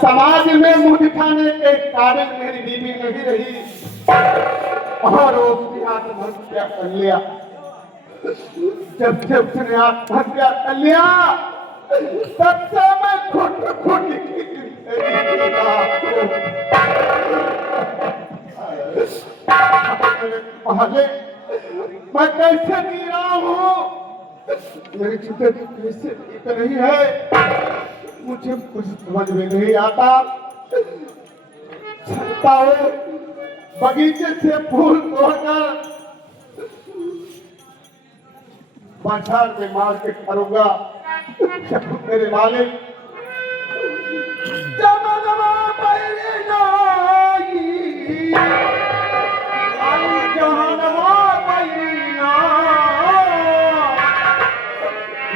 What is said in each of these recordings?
समाज में मुंह दिखाने के काबिल मेरी बीवी नहीं रही और उसने आत्महत्या कर लिया। जब से उसने आत्महत्या कर लिया तब से मैं खुद खुद की पहले मैं कैसे जी रहा हूँ, मेरी जिंदगी कैसे बीत रही है मुझे कुछ समझ में नहीं आता। चलता हूँ बगीचे से फूल तोड़कर बाजार में मार्केट करूंगा। मेरे मालिक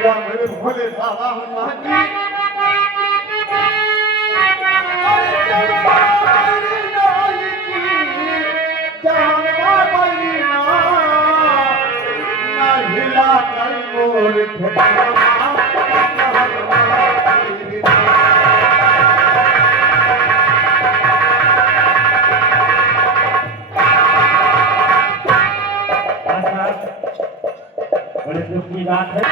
मेरे भोले बाबा हनुमान जी हिला कर मोर बड़े दुख की बात है।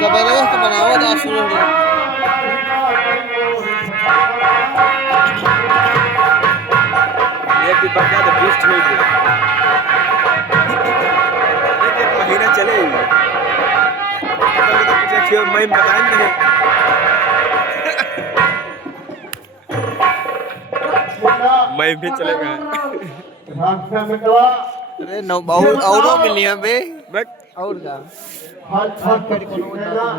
जबरदस्त बनाओ शुरू हो एक बच्चा तो बेस्ट हो गया। एक महीना चले तो कुछ मैं बताएं नहीं। मैं भी चलेगा। अरे नौ बहुत और मिलिया बे और का हाँ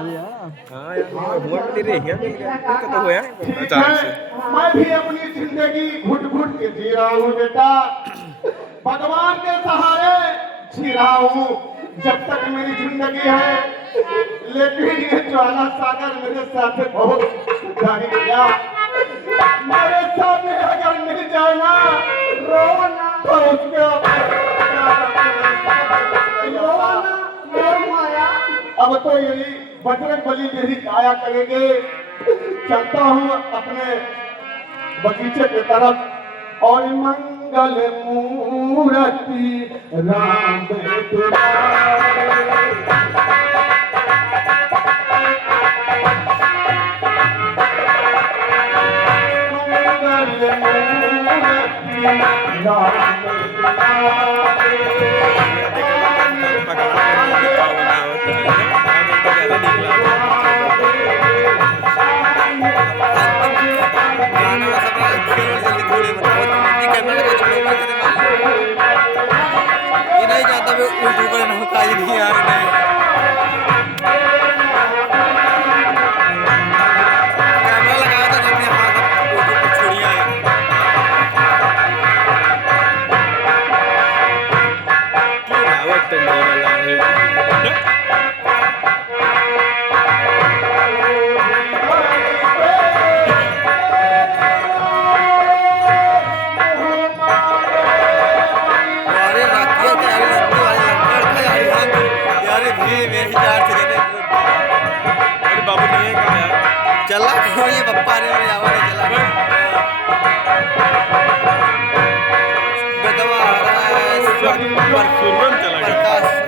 यार वोट दे रहे हैं तो हुआ अचानक से। मैं भी अपनी जिंदगी घुट घुट के जी रहा हूँ बेटा, भगवान के सहारे जी रहा हूँ जब तक मेरी जिंदगी है। लेकिन ये ज्वाला सागर मेरे साथ बहुत जारी गया। मेरे सामने अगर मिल जाए ना रोना तो उसके अब तो यही बजरंग बली मेरी काया करेंगे। चलता हूँ अपने बगीचे की तरफ और मंगल मूर्ति राम नहीं जाता उल्टू करना काज नहीं यार नहीं कैमरा लगाया था अपने हाथ छोड़िया है। पप्पा ने और यावा ने चला बेदवा सुरन चला गया। प्रकाश